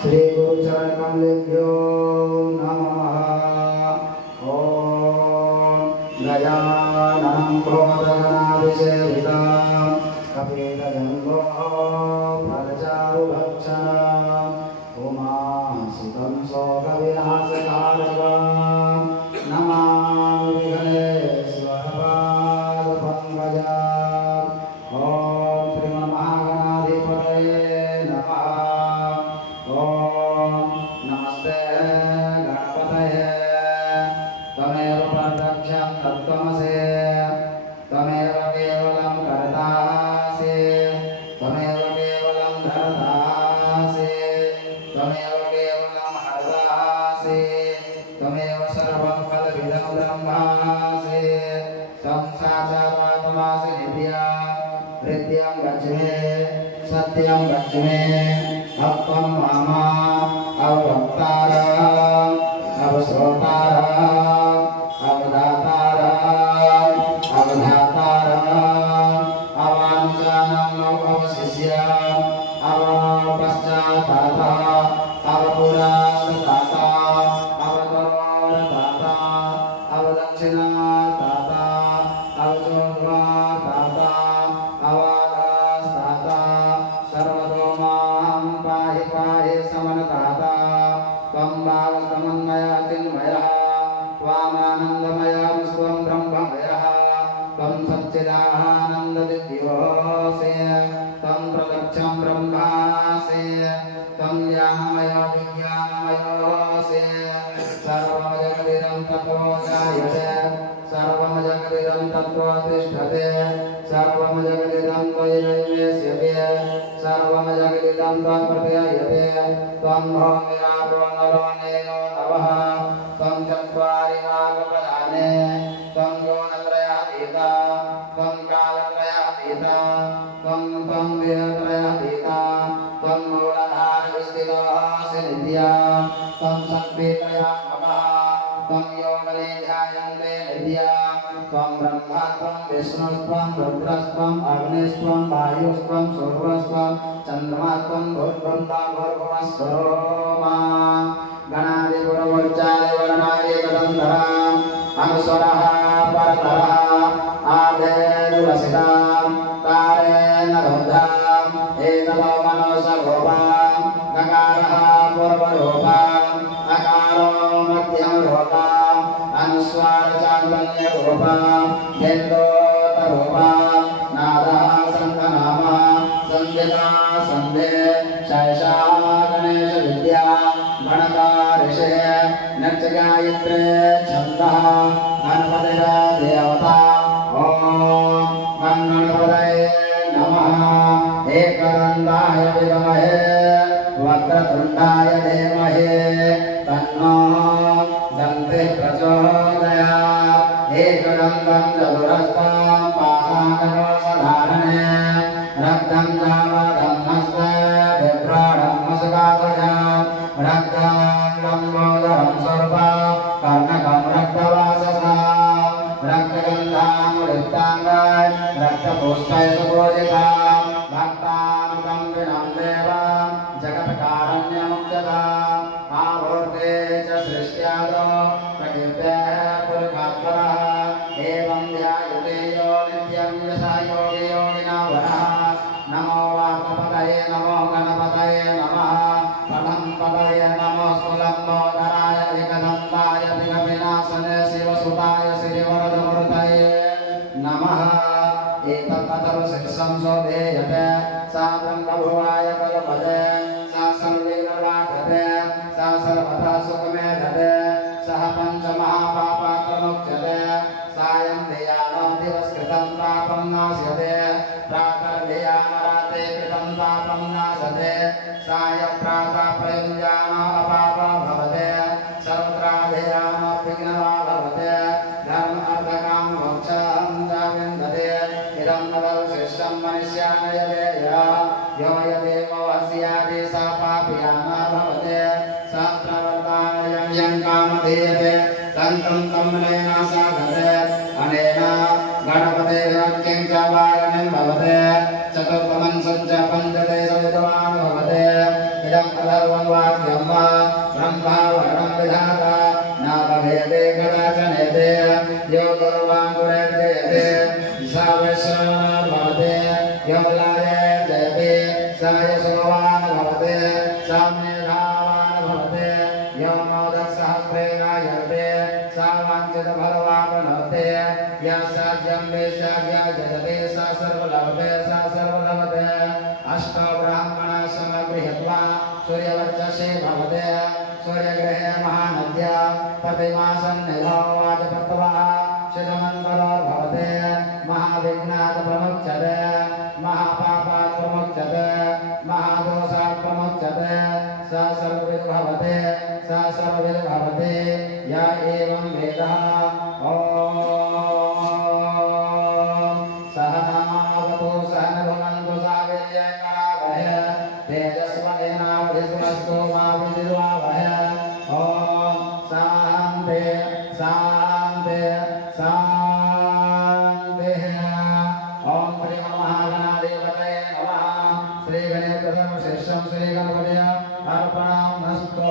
श्री गुरुचरण कमलेभ्यो नमः। ओम गजाननं भूतगणाधिसेवितं कपितजम्बो फलचारुभक्षणं उमासुतं शोकविनाशकारकं नमामि विघ्नेश्वरपादपङ्कजम्। ओम श्रीमन्महागणाधिपतये नमः। ओम नमस्ते गणपतये। तमेव प्रत्यक्षं तत्त्वमसि, तमेव केवलं कर्तासि, तमेव केवलं धर्तासि, तमेव केवलं हर्तासि, तमेव सर्वं फलविदं ब्रह्मासि। तं साक्षात्मासि नित्यं हृद्यं गच्छमे सत्यं गच्छमे अप्पं मामा अवक्तारम् अवश्रोतारम् अवदातारम् अवधातारम् अवाञ्छानम् अवशिष्यम् अवपश्चाताता अवपुरास्ताता अवकरोरताता अवदक्षिणाताता अवचोद्वाताता अवागास्ताता सर्वतो मां पाहि पाहि समनताता। त्वं भावस्तमन्मयः चिन्मयः त्वामानन्दमयं स्वं ब्रह्ममयः त्वं सच्चिदानन्ददिव्योऽसि त्वं प्रत्यक्षं ब्रह्मासि त्वं ज्ञानमयो विज्ञानमयोऽसि। सर्वं जगदिदं ततो जायते सर्वं जगदिदं ततो तिष्ठते सर्वं जगदिदं त्वयि नैवेश्यते सर्वं जगदिदं त्वत्प्रत्ययते। त्वं भौमिरापो नरो नेनो नवः त्वं चत्वारि वागप्रधाने त्वं गुणत्रयातीता त्वं कालत्रयातीता त्वं देहत्रयातीता त्वं मूलाधारविस्थितोऽसि नित्या त्वं शक्तित्रयात्मकः त्वं योगने ध्यायन्ते नित्या त्वं ब्रह्मा त्वं विष्णुस्त्वं रुद्रस्त्वं अग्निस्त्वं वायुस्त्वं सूर्यस्त्वं चन्द्रमास्त्वं भूर्भुवः भूर्भुवः स्वरोमा गणादिपुरवोच्चारिवर्णादितदन्धराम् अनुस्वरः परतरः आधेनुरसितां तारेण रुद्धाम् एततो मनोसगोपाम् गकारः पूर्वरूपाम् अकारो मध्यमरूपाम् अनुस्वारचान्द्रन्यरूपाम् हेन्दोतरूपाम् नादः सन्धनामः संविता संधे शैषा गणेश विद्या गणकारिषे नच गायत्रे छन्दः गणपतिर्देवता। ॐ गणपतये नमः। एकदन्ताय विद्महे वक्रतुण्डाय धीमहि तन्नो दन्तिः प्रचोदयात्। एकदन्तं चतुरस्रं पाशाङ्कुशधारणे रक्तं चावदं हस्ते बिभ्राणं मसुकाध्वजं रक्तं लम्बोदरं सर्वं कर्णकं रक्तवाससं रक्तगन्धामुलिप्ताङ्गं रक्तपुष्पैः सुपूजितं भक्तानुकं विनं देवं जगत्कारुण्यमुक्तदाम् आवर्ते च सृष्ट्यादो प्रकृतेः पुरुषात्परः एवं ध्यायते यो नित्यं यशा योगी योगिना वरः। नमो वाक्पतये नमो गणपतये नमः पदं पतये नमो स्थूलम्बोदराय एकदन्ताय विघ्नविनाशने शिवसुताय श्रीवरदमूर्तये नमः। एतत्तदवशिष्टं शोभेयते सा ब्रह्मभुवाय कल्पते सा सर्वैर्वाक्यते सा सर्वथा सुखमेधते सः पञ्चमहापापात्ममुच्यते सायं धियानो दिवस्कृतं पापं नाश्यते प्रातर्धियानरात्रे कृतं पापं नाशते सायप्रातः प्रयुञ्जानो अपापो भवते सर्वत्राधियानो विघ्नः भवते धर्म अर्थकाम मोक्षं च विन्दते। इदं नवविशिष्टं मनुष्यानयदेया यो यदेवो अस्यादि सा पापयाना भवते शास्त्रवर्तायं यं कामधेयते तन्तं तम्नेन साधते अनेन गणपतेः किं च वारणं भवते चतुर्थमं सज्ज पञ्चदश विद्वान् भवते इदं अथर्वं वाक्यं वा ब्रह्मा वरं विधाता नाभवेदे कदाचनेते यो गुरुवाङ्गुरे जयते सा वैश्रवणो भवते यो लाये जयते सा यशोवान् भवते सा मेधावान् भवते यो मोदकसहस्रेण यते सा वाञ्छितफलवाप्नोति या साध्यं वेश्याज्ञा जयते सा सर्वलभते सा सर्वलभते अष्टो ब्राह्मणा समगृहीत्वा सूर्यवर्चसे भवते सूर्यग्रहे महानद्या प्रतिमासन्निधौ वाजपत्वः शितमन्वरो भवते महाविघ्नात् प्रमुच्यते महापापात् प्रमुच्यते महादोषात् प्रमुच्यते स सर्वविद्भवते स सर्वविद्भवते य एवं वेदः ॐ सहनावतु सहनभुनन्तु सावीर्येकरावहै तेजस्विनावधीतमस्तु मा विद्विषावहै ॐ शान्ति शान्ति शान्तिः ॐ श्रीमहागणाधिपतये नमः श्रीगणेशशिष्यं श्रीगणपतये अर्पणमस्तु।